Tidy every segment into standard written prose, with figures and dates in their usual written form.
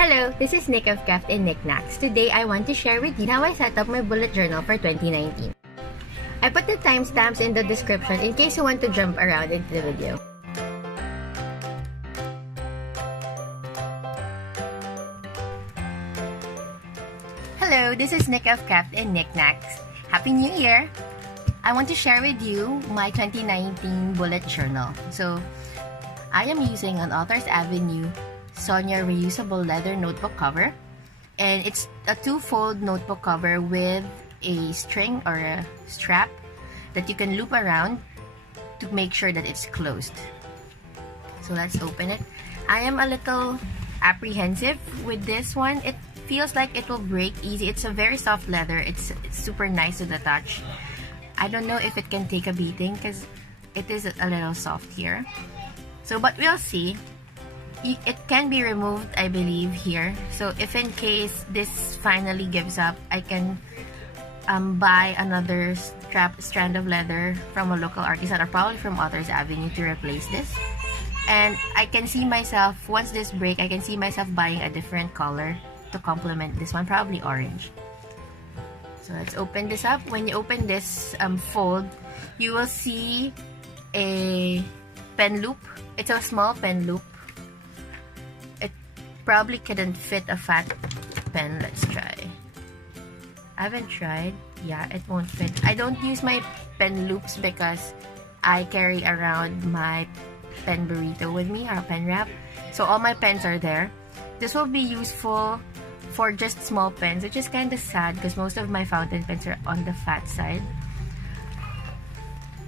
Hello, this is Nick of Craft and Knicnax. Today, I want to share with you how I set up my bullet journal for 2019. I put the timestamps in the description in case you want to jump around into the video. Hello, this is Nick of Craft and Knicnax. Happy New Year! I want to share with you my 2019 bullet journal. So, I am using an Author's Avenue Sonia reusable leather notebook cover, and it's a two-fold notebook cover with a string or a strap that you can loop around to make sure that it's closed. So let's open it. I am a little apprehensive with this one. It feels like it will break easy. It's a very soft leather. It's super nice to the touch. I don't know if it can take a beating because it is a little soft here. So, but we'll see. It can be removed, I believe, here. So if in case this finally gives up, I can buy another strand of leather from a local artisan or probably from Author's Avenue to replace this. And I can see myself, once this breaks, I can see myself buying a different color to complement this one, probably orange. So let's open this up. When you open this fold, you will see a pen loop. It's a small pen loop. Probably couldn't fit a fat pen. Let's try. I haven't tried. Yeah, it won't fit. I don't use my pen loops because I carry around my pen burrito with me, or pen wrap. So all my pens are there. This will be useful for just small pens, which is kind of sad because most of my fountain pens are on the fat side.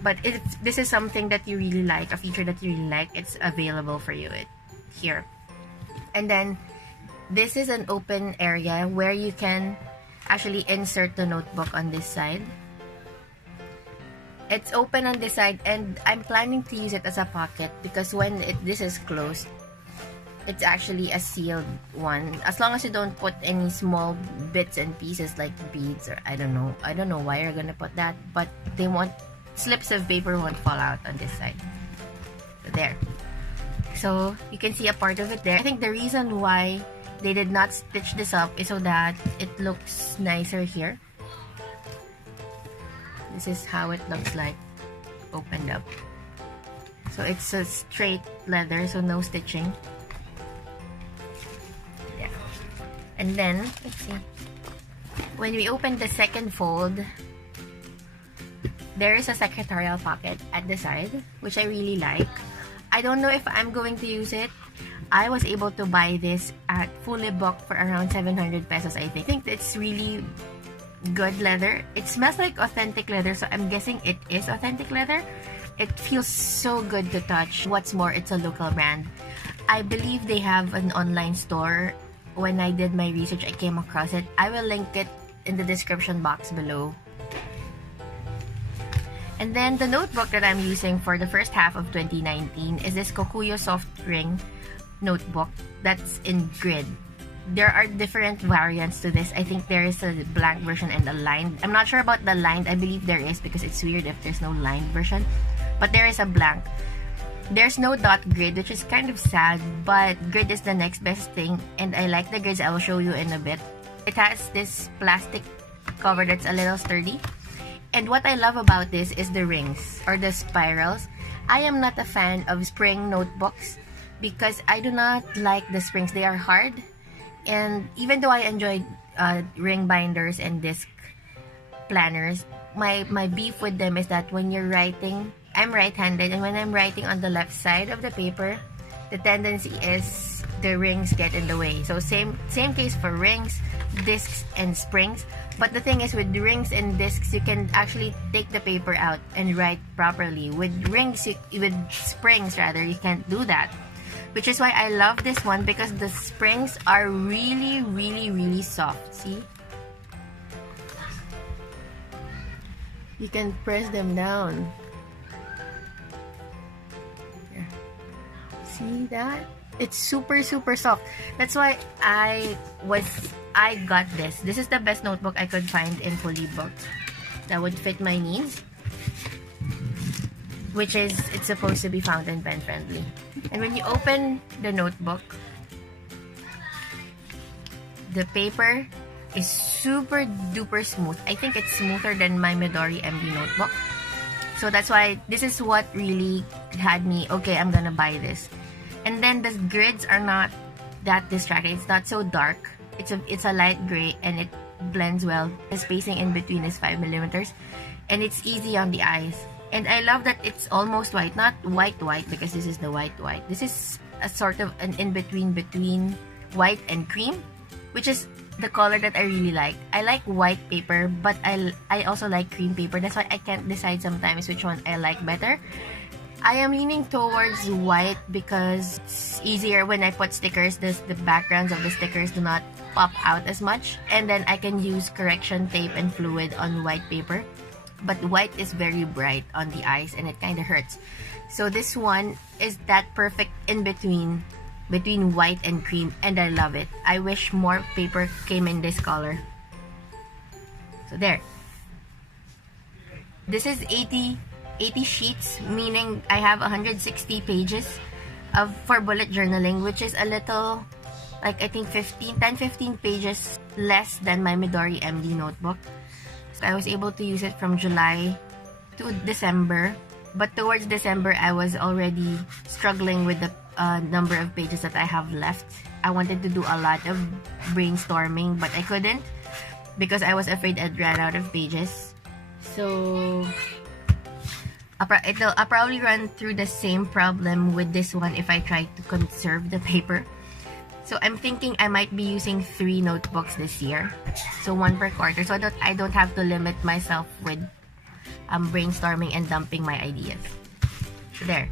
But if this is something that you really like, a feature that you really like, it's available for you here. And then this is an open area where you can actually insert the notebook on this side. It's open on this side, and I'm planning to use it as a pocket because when this is closed, it's actually a sealed one. As long as you don't put any small bits and pieces like beads or I don't know why you're gonna put that, but slips of paper won't fall out on this side. So there. So you can see a part of it there. I think the reason why they did not stitch this up is so that it looks nicer here. This is how it looks like opened up. So it's a straight leather, so no stitching. Yeah. And then, let's see. When we open the second fold, there is a secretarial pocket at the side, which I really like. I don't know if I'm going to use it. I was able to buy this at fully booked for around 700 pesos, I think. I think it's really good leather. It smells like authentic leather, so I'm guessing it is authentic leather. It feels so good to touch. What's more, it's a local brand. I believe they have an online store. When I did my research, I came across it. I will link it in the description box below. And then the notebook that I'm using for the first half of 2019 is this Kokuyo Soft Ring notebook that's in grid. There are different variants to this. I think there is a blank version and a lined. I'm not sure about the lined. I believe there is because it's weird if there's no lined version. But there is a blank. There's no dot grid, which is kind of sad, but grid is the next best thing. And I like the grids. I will show you in a bit. It has this plastic cover that's a little sturdy. And what I love about this is the rings or the spirals. I am not a fan of spring notebooks because I do not like the springs. They are hard. And even though I enjoy ring binders and disc planners, my beef with them is that when you're writing, I'm right-handed, and when I'm writing on the left side of the paper, the tendency is the rings get in the way. So same case for rings, discs, and springs. But the thing is, with rings and discs, you can actually take the paper out and write properly. With springs rather, you can't do that. Which is why I love this one because the springs are really, really, really soft. See? You can press them down. Yeah. See that? It's super, super soft. That's why I got this. This is the best notebook I could find in fully booked that would fit my needs. which is, it's supposed to be fountain pen friendly. And when you open the notebook, The paper is super duper smooth. I think it's smoother than my Midori MD notebook. So that's why this is what really had me, okay, I'm gonna buy this. And then the grids are not that distracting. It's not so dark. It's a light gray and it blends well. The spacing in between is 5mm and it's easy on the eyes. And I love that it's almost white, not white because this is the white. This is a sort of an in-between between white and cream, which is the color that I really like. I like white paper, but I also like cream paper. That's why I can't decide sometimes which one I like better. I am leaning towards white because it's easier when I put stickers. The backgrounds of the stickers do not pop out as much. And then I can use correction tape and fluid on white paper. But white is very bright on the eyes and it kind of hurts. So this one is that perfect in between white and cream, and I love it. I wish more paper came in this color. So there. This is 80 sheets, meaning I have 160 pages for bullet journaling, which is a little, like I think 10-15 pages less than my Midori MD notebook. So I was able to use it from July to December, but towards December I was already struggling with the number of pages that I have left. I wanted to do a lot of brainstorming, but I couldn't because I was afraid I'd run out of pages. So I'll probably run through the same problem with this one if I try to conserve the paper. So I'm thinking I might be using 3 notebooks this year, so 1 per quarter, so I don't have to limit myself with brainstorming and dumping my ideas. So there.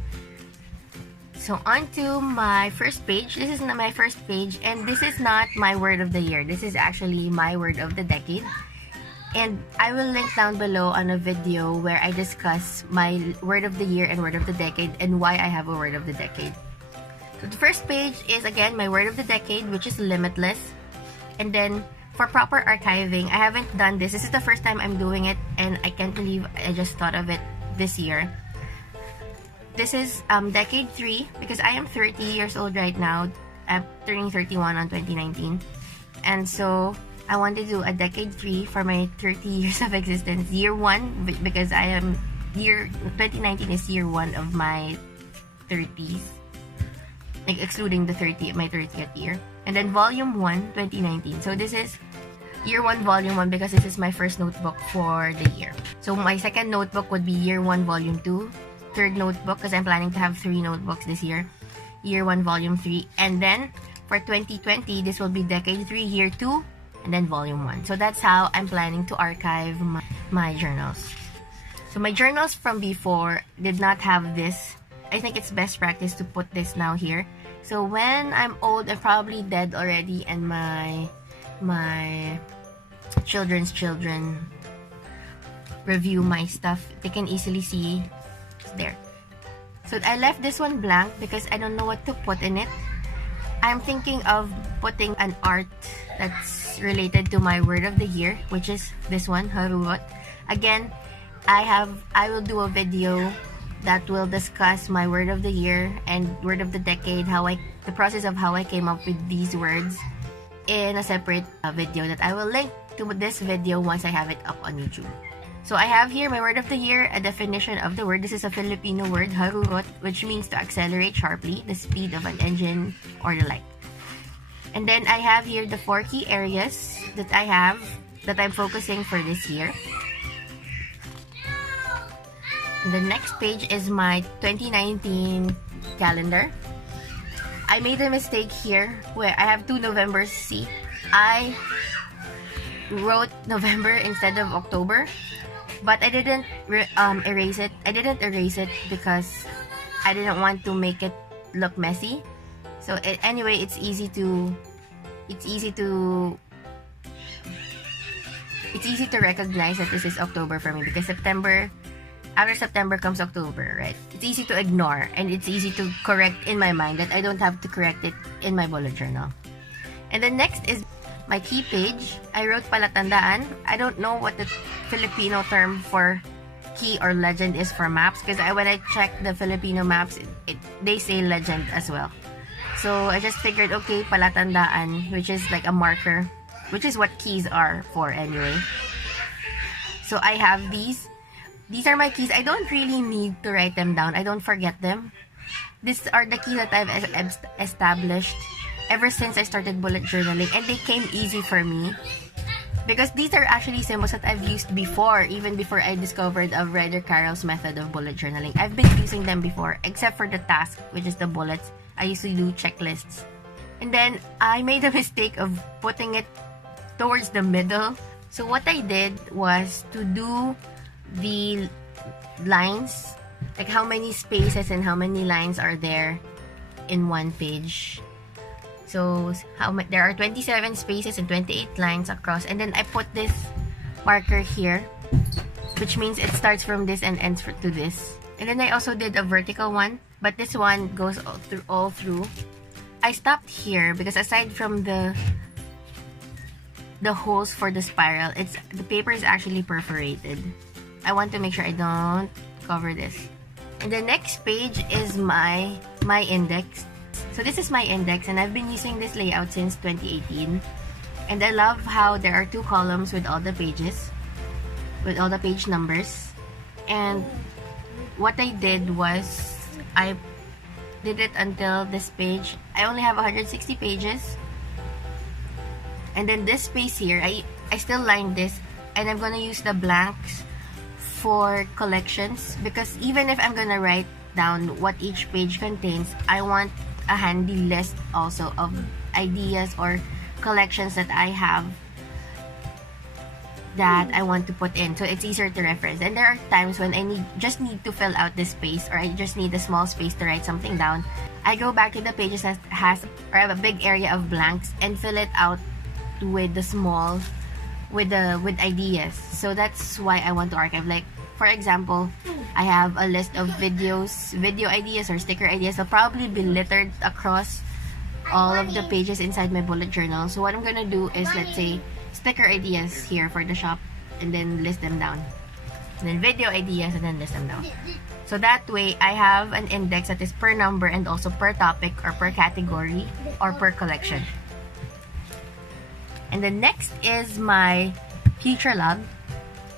So on to my first page. This is my first page, and this is not my word of the year. This is actually my word of the decade. And I will link down below on a video where I discuss my word of the year and word of the decade and why I have a word of the decade. So the first page is again my word of the decade, which is limitless. And then for proper archiving, I haven't done this. This is the first time I'm doing it, and I can't believe I just thought of it this year. This is decade 3 because I am 30 years old right now. I'm turning 31 on 2019. And so I want to do a decade 3 for my 30 years of existence. Year 1 because 2019 is year 1 of my 30s. Like excluding the my 30th year. And then volume 1, 2019. So this is year 1, volume 1 because this is my first notebook for the year. So my second notebook would be year 1, volume 2. Third notebook because I'm planning to have 3 notebooks this year. Year 1, volume 3. And then for 2020, this will be decade 3, year 2, and then volume 1. So that's how I'm planning to archive my journals. So my journals from before did not have this. I think it's best practice to put this now here. So when I'm old, I'm probably dead already, and my children's children review my stuff, they can easily see it's there. So I left this one blank because I don't know what to put in it. I'm thinking of putting an art that's related to my word of the year, which is this one, harurot. Again, I will do a video that will discuss my word of the year and word of the decade, the process of how I came up with these words in a separate video that I will link to this video once I have it up on YouTube. So I have here my word of the year, a definition of the word. This is a Filipino word, harurot, which means to accelerate sharply, the speed of an engine or the like. And then I have here the 4 key areas that I'm focusing for this year. And the next page is my 2019 calendar. I made a mistake here where I have 2 Novembers. See, I wrote November instead of October, but I didn't erase it. I didn't erase it because I didn't want to make it look messy. So anyway, it's easy to recognize that this is October for me because after September comes October, right? It's easy to ignore and it's easy to correct in my mind that I don't have to correct it in my bullet journal. And then next is my key page. I wrote palatandaan. I don't know what the Filipino term for key or legend is for maps because when I check the Filipino maps, they say legend as well. So I just figured, okay, palatandaan, which is like a marker, which is what keys are for anyway. So I have these. These are my keys. I don't really need to write them down. I don't forget them. These are the keys that I've established ever since I started bullet journaling, and they came easy for me because these are actually symbols that I've used before, even before I discovered of Ryder Carroll's method of bullet journaling. I've been using them before, except for the task, which is the bullets. I used to do checklists. And then I made a mistake of putting it towards the middle. So what I did was to do the lines, like how many spaces and how many lines are there in one page. So there are 27 spaces and 28 lines across, and then I put this marker here, which means it starts from this and ends to this. And then I also did a vertical one, but this one goes all through. I stopped here because aside from the holes for the spiral, the paper is actually perforated. I want to make sure I don't cover this. And the next page is my index. So this is my index, and I've been using this layout since 2018. And I love how there are 2 columns with all the pages, with all the page numbers. And what I did was I did it until this page. I only have 160 pages. And then this space here, I still lined this, and I'm gonna use the blanks for collections, because even if I'm gonna write down what each page contains, I want a handy list also of ideas or collections that I have that I want to put in, so it's easier to reference. And there are times when I just need to fill out this space, or I just need a small space to write something down. I go back to the pages that have a big area of blanks and fill it out with the small with ideas. So that's why I want to archive. Like, for example, I have a list of video ideas or sticker ideas. They'll probably be littered across all of the pages inside my bullet journal. So what I'm gonna do is, let's say, sticker ideas here for the shop, and then list them down. And then video ideas, and then list them down. So that way, I have an index that is per number and also per topic or per category or per collection. And the next is my future log.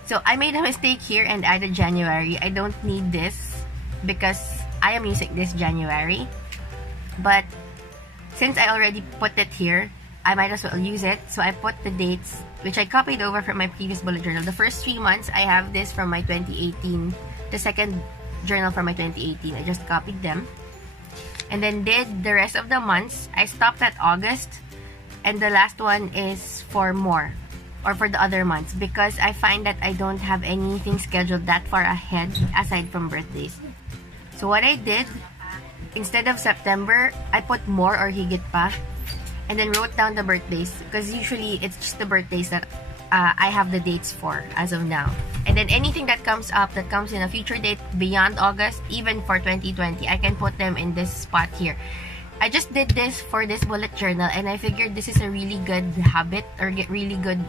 So I made a mistake here and added January. I don't need this because I am using this January. But since I already put it here, I might as well use it. So I put the dates, which I copied over from my previous bullet journal. The first 3 months, I have this from my 2018. The second journal from my 2018. I just copied them. And then did the rest of the months. I stopped at August. And the last one is for more, or for the other months, because I find that I don't have anything scheduled that far ahead aside from birthdays. So what I did, instead of September, I put more or higit pa, and then wrote down the birthdays, because usually it's just the birthdays that I have the dates for as of now. And then anything that comes up that comes in a future date beyond August, even for 2020, I can put them in this spot here. I just did this for this bullet journal, and I figured this is a really good habit or really good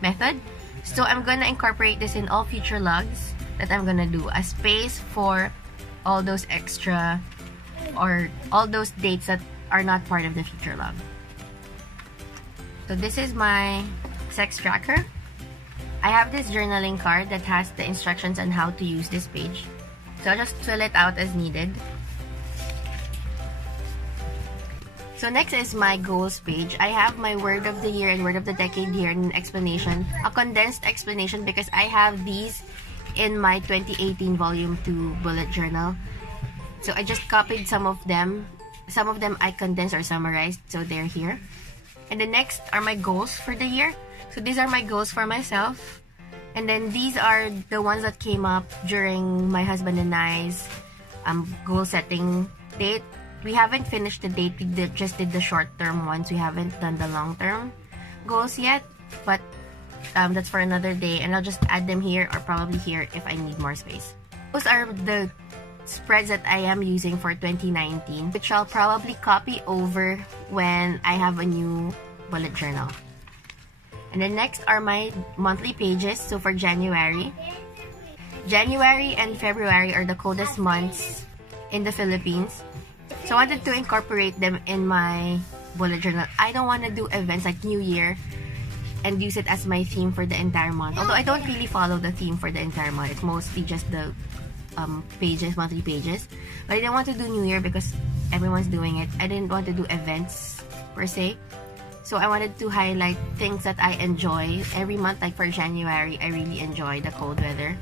method. So I'm gonna incorporate this in all future logs that I'm gonna do. A space for all those extra or all those dates that are not part of the future log. So this is my sex tracker. I have this journaling card that has the instructions on how to use this page. So I'll just fill it out as needed. So next is my goals page. I have my word of the year and word of the decade here in an explanation, a condensed explanation, because I have these in my 2018 volume 2 bullet journal. So I just copied some of them. Some of them I condensed or summarized, so they're here. And the next are my goals for the year. So these are my goals for myself. And then these are the ones that came up during my husband and I's goal setting date. We haven't finished the date. We just did the short-term ones. We haven't done the long-term goals yet. But that's for another day. And I'll just add them here or probably here if I need more space. Those are the spreads that I am using for 2019, which I'll probably copy over when I have a new bullet journal. And then next are my monthly pages. So for January and February are the coldest months in the Philippines. So I wanted to incorporate them in my bullet journal. I don't want to do events like New Year and use it as my theme for the entire month. Although I don't really follow the theme for the entire month. It's mostly just the pages, monthly pages. But I didn't want to do New Year because everyone's doing it. I didn't want to do events per se. So I wanted to highlight things that I enjoy every month. Like for January, I really enjoy the cold weather.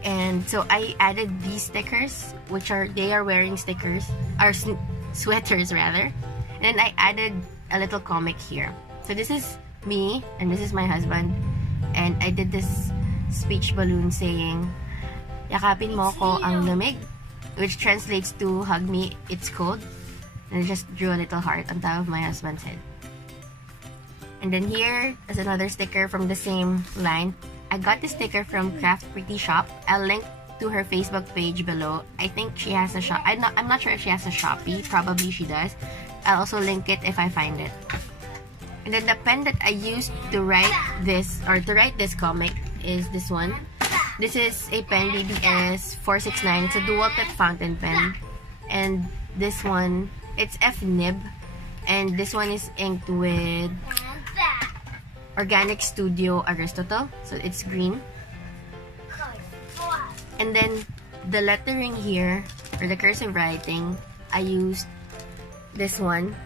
And so I added these stickers, which they are wearing stickers, or sweaters rather. And then I added a little comic here. So this is me, and this is my husband. And I did this speech balloon saying, "Yakapin mo ko ang lamig," which translates to "hug me, it's cold." And I just drew a little heart on top of my husband's head. And then here is another sticker from the same line. I got this sticker from Craft Pretty Shop. I'll link to her Facebook page below. I think she has a shop. I'm not sure if she has a Shopee. Probably she does. I'll also link it if I find it. And then the pen that I used to write this, or to write this comic, is this one. This is a pen BBS 469. It's a dual tip fountain pen. And this one, it's F nib. And this one is inked with Organic Studio Aristotle, so it's green. And then the lettering here, or the cursive writing, I used this one,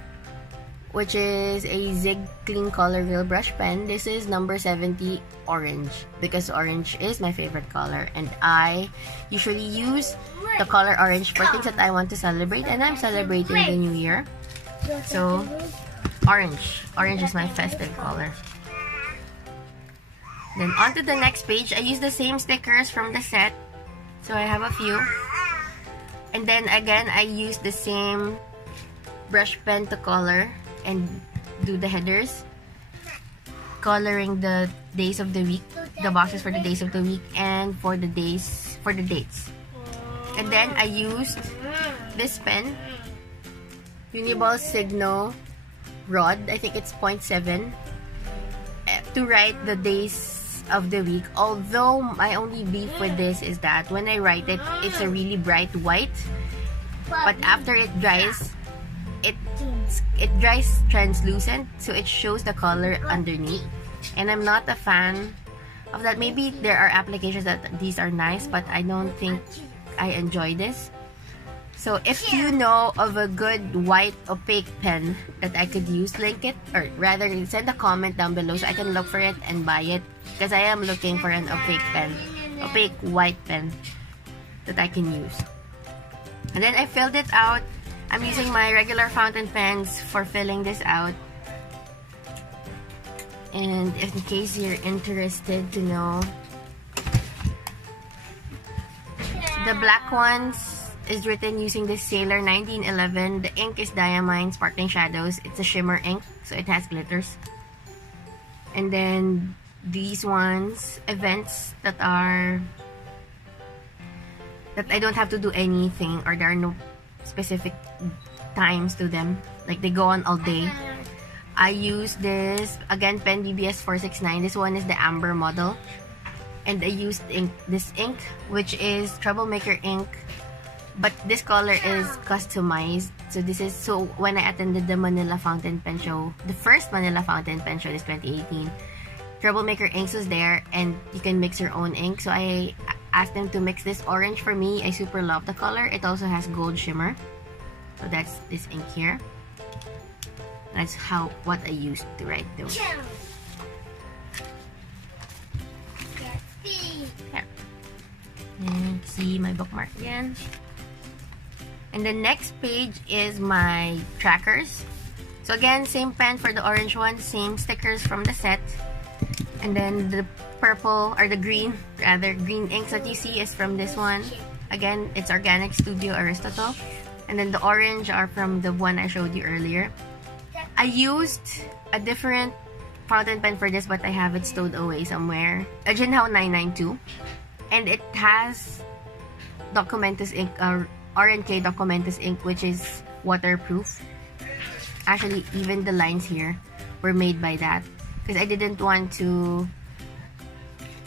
which is a Zig Clean Color Real Brush pen. This is number 70 orange, because orange is my favorite color, and I usually use the color orange for things that I want to celebrate, and I'm celebrating the new year. So orange is my festive color. Then on to the next page. I use the same stickers from the set, so I have a few. And then again, I use the same brush pen to color and do the headers, coloring the days of the week, the boxes for the days of the week, and for the dates. And then I used this pen, Uniball Signo Rod, I think it's 0.7, to write the days of the week. Although my only beef with this is that when I write it, it's a really bright white, but after it dries, it dries translucent, so it shows the color underneath, and I'm not a fan of that. Maybe there are applications that these are nice, but I don't think I enjoy this. So if you know of a good white opaque pen that I could use, link it, or rather send a comment down below so I can look for it and buy it, because I am looking for an opaque white pen that I can use. And then I filled it out. I'm using my regular fountain pens for filling this out. And in case you're interested to know, the black ones is written using this Sailor 1911. The ink is Diamine Sparkling Shadows. It's a shimmer ink, so it has glitters. And then these ones, events that I don't have to do anything, or there are no specific times to them, like they go on all day. I use this, again, pen BBS 469. This one is the amber model. And I used this ink, which is Troublemaker ink, but this color is customized. So when I attended the Manila Fountain Pen Show, the first Manila Fountain Pen Show, this 2018, Troublemaker inks was there, and you can mix your own ink. So I asked them to mix this orange for me. I super love the color. It also has gold shimmer. So that's this ink here. That's what I used to write those. Here. And see my bookmark again. And the next page is my trackers. So again, same pen for the orange one, same stickers from the set. And then the purple, or the green inks that you see is from this one. Again, it's Organic Studio Aristotle. And then the orange are from the one I showed you earlier. I used a different fountain pen for this, but I have it stowed away somewhere. A Jinhao 992. And it has Documentus ink, RNK Documentus ink, which is waterproof. Actually, even the lines here were made by that, because I didn't want to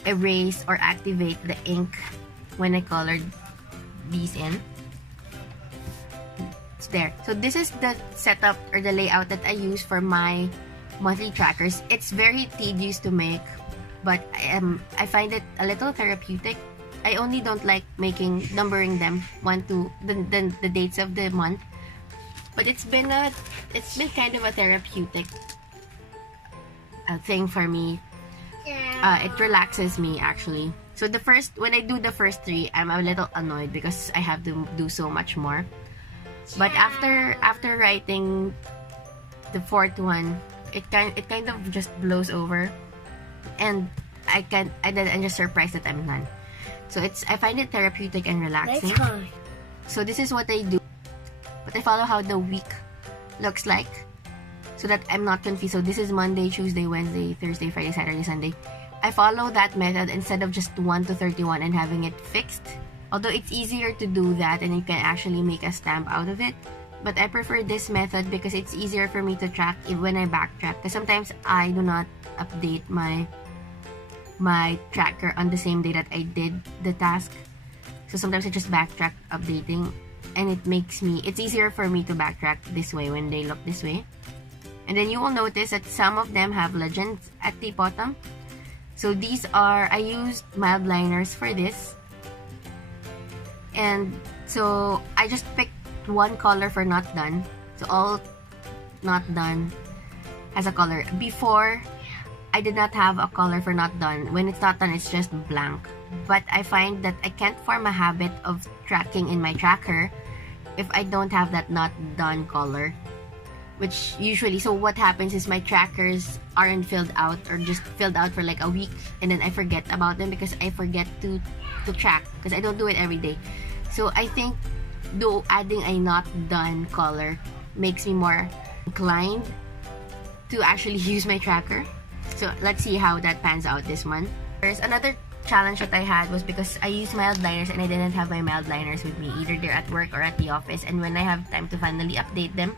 erase or activate the ink when I colored these in. it's there. So this is the setup or the layout that I use for my monthly trackers. It's very tedious to make, but I find it a little therapeutic. I only don't like numbering them the dates of the month, but it's been kind of a therapeutic thing for me. It relaxes me actually. So when I do the first 3, I'm a little annoyed because I have to do so much more. But after writing the 4th one, it kind of just blows over, and I'm just surprised that I'm done. So I find it therapeutic and relaxing. So this is what I do. But I follow how the week looks like, so that I'm not confused. So this is Monday, Tuesday, Wednesday, Thursday, Friday, Saturday, Sunday. I follow that method instead of just 1 to 31 and having it fixed. Although it's easier to do that and you can actually make a stamp out of it. But I prefer this method because it's easier for me to track when I backtrack. Because sometimes I do not update my tracker on the same day that I did the task. So sometimes I just backtrack updating, and it's easier for me to backtrack this way when they look this way. And then you will notice that some of them have legends at the bottom. So I used mild liners for this. And so I just picked one color for not done. So all not done has a color. Before, I did not have a color for not done. When it's not done, it's just blank. But I find that I can't form a habit of tracking in my tracker if I don't have that not done color. Which usually, so what happens is my trackers aren't filled out or just filled out for like a week, and then I forget about them because I forget to track because I don't do it every day. So I think adding a not done color makes me more inclined to actually use my tracker. So let's see how that pans out this month. There's another challenge that I had was because I use mild liners and I didn't have my mild liners with me. Either they're at work or at the office, and when I have time to finally update them,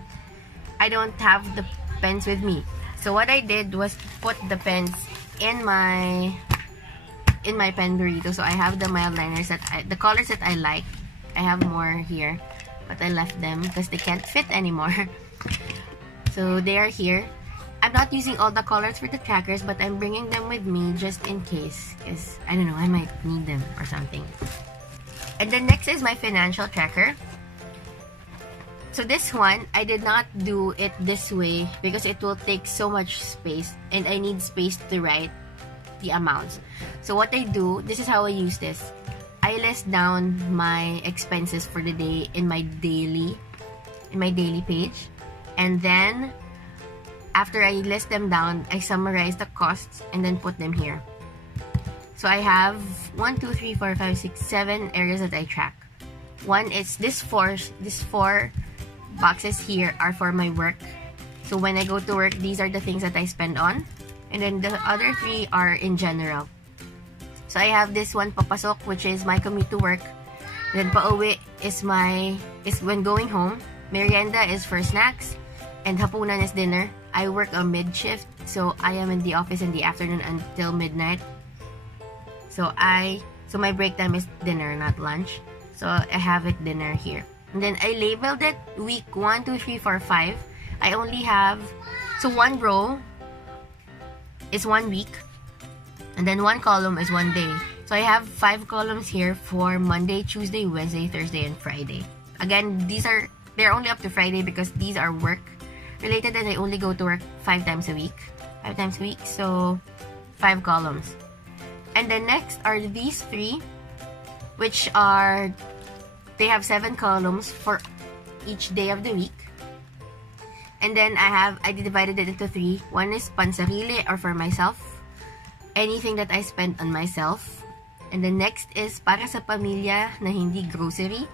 I don't have the pens with me. So what I did was put the pens in my pen burrito. So I have the mild liners the colors that I like. I have more here, but I left them because they can't fit anymore. So they are here. I'm not using all the colors for the trackers, but I'm bringing them with me just in case, because I don't know, I might need them or something. And then next is my financial tracker. So this one, I did not do it this way because it will take so much space and I need space to write the amounts. So what I do, this is how I use this. I list down my expenses for the day in my daily page. And then after I list them down, I summarize the costs and then put them here. So I have 1, 2, 3, 4, 5, 6, 7 areas that I track. One is this four boxes here are for my work. So when I go to work, these are the things that I spend on. And then the other 3 are in general. So I have this one, papasok, which is my commute to work. Then pauwi is when going home. Merienda is for snacks. And hapunan is dinner. I work a mid-shift, so I am in the office in the afternoon until midnight. So my break time is dinner, not lunch. So I have it dinner here. And then I labeled it week 1, 2, 3, 4, 5. I only have, so one row is 1 week. And then one column is 1 day. So I have 5 columns here for Monday, Tuesday, Wednesday, Thursday, and Friday. Again, they're only up to Friday because these are work related and I only go to work 5 times a week. So 5 columns. And then next are these 3, which are, they have 7 columns for each day of the week. And then I divided it into 3. One is pansarili or for myself. Anything that I spend on myself. And the next is para sa pamilya na hindi grocery,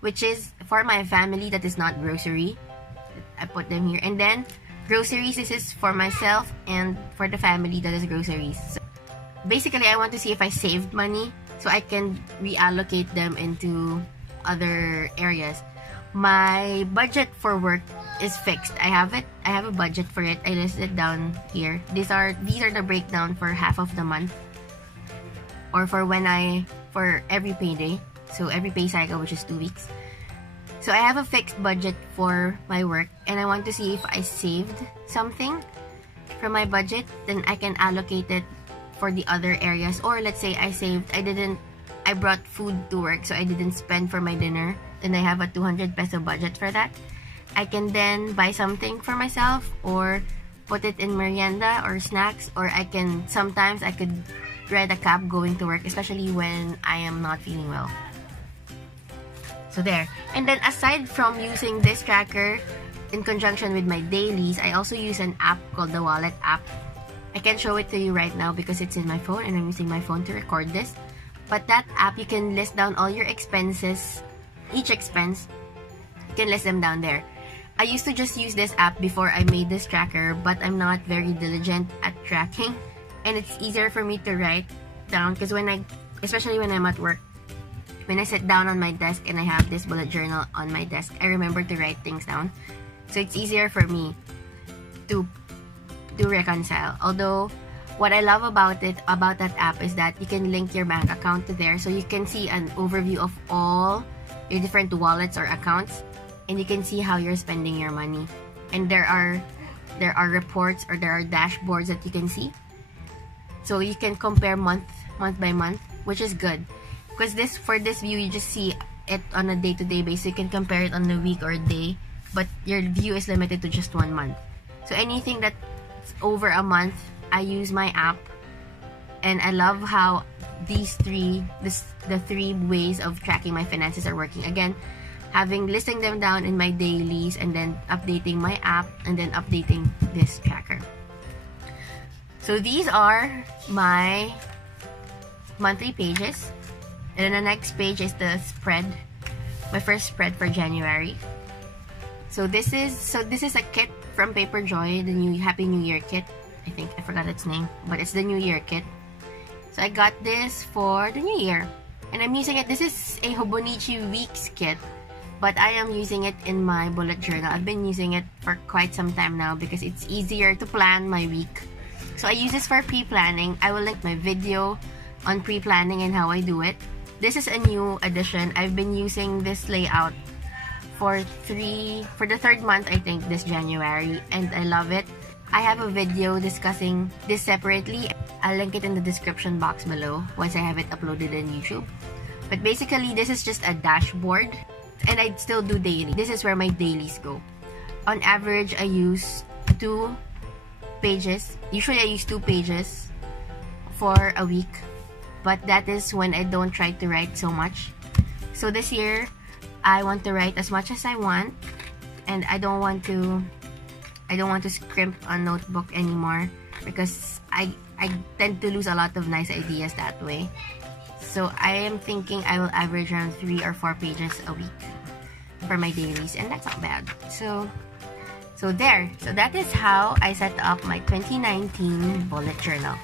which is for my family that is not grocery. I put them here. And then groceries, this is for myself and for the family that is groceries. So basically, I want to see if I saved money so I can reallocate them into other areas. My budget for work is fixed. I have a budget for it. I listed down here. These are the breakdown for half of the month, or for every payday. So every pay cycle, which is 2 weeks. So I have a fixed budget for my work, and I want to see if I saved something from my budget, then I can allocate it for the other areas. Or let's say I brought food to work, so I didn't spend for my dinner, then I have a 200 peso budget for that. I can then buy something for myself or put it in merienda or snacks, or sometimes I could ride a cab going to work, especially when I am not feeling well. So there. And then aside from using this tracker in conjunction with my dailies, I also use an app called the Wallet app. I can show it to you right now because it's in my phone and I'm using my phone to record this. But that app, you can list down all your expenses, each expense, you can list them down there. I used to just use this app before I made this tracker, but I'm not very diligent at tracking, and it's easier for me to write down because especially when I'm at work, when I sit down on my desk and I have this bullet journal on my desk, I remember to write things down. So it's easier for me to reconcile. Although, what I love about that app is that you can link your bank account to there, so you can see an overview of all your different wallets or accounts, and you can see how you're spending your money. And there are reports, or there are dashboards that you can see, so you can compare month by month, which is good. Because for this view, you just see it on a day-to-day basis. You can compare it on a week or a day, but your view is limited to just 1 month. So anything that's over a month, I use my app, and I love how the three ways of tracking my finances are working. Again, listing them down in my dailies, and then updating my app, and then updating this tracker. So these are my monthly pages. And then the next page is the spread, my first spread for January. So this is a kit from Paper Joy, the new Happy New Year kit. I forgot its name, but it's the New Year kit. So I got this for the New Year, and I'm using it. This is a Hobonichi Weeks kit, but I am using it in my bullet journal. I've been using it for quite some time now because it's easier to plan my week. So I use this for pre-planning. I will link my video on pre-planning and how I do it. This is a new addition. I've been using this layout for the third month, I think, this January, and I love it. I have a video discussing this separately. I'll link it in the description box below once I have it uploaded in YouTube. But basically, this is just a dashboard, and I still do daily. This is where my dailies go. On average, I use 2 pages. Usually, I use 2 pages for a week, but that is when I don't try to write so much. So this year, I want to write as much as I want, and I don't want to scrimp a notebook anymore because I tend to lose a lot of nice ideas that way. So I am thinking I will average around 3 or 4 pages a week for my dailies, and that's not bad. So there. So that is how I set up my 2019 bullet journal.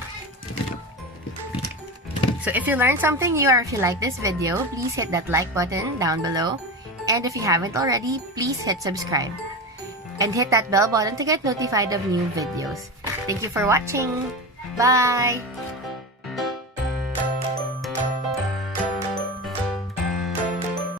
So if you learned something new, or if you like this video, please hit that like button down below. And if you haven't already, please hit subscribe. And hit that bell button to get notified of new videos. Thank you for watching. Bye!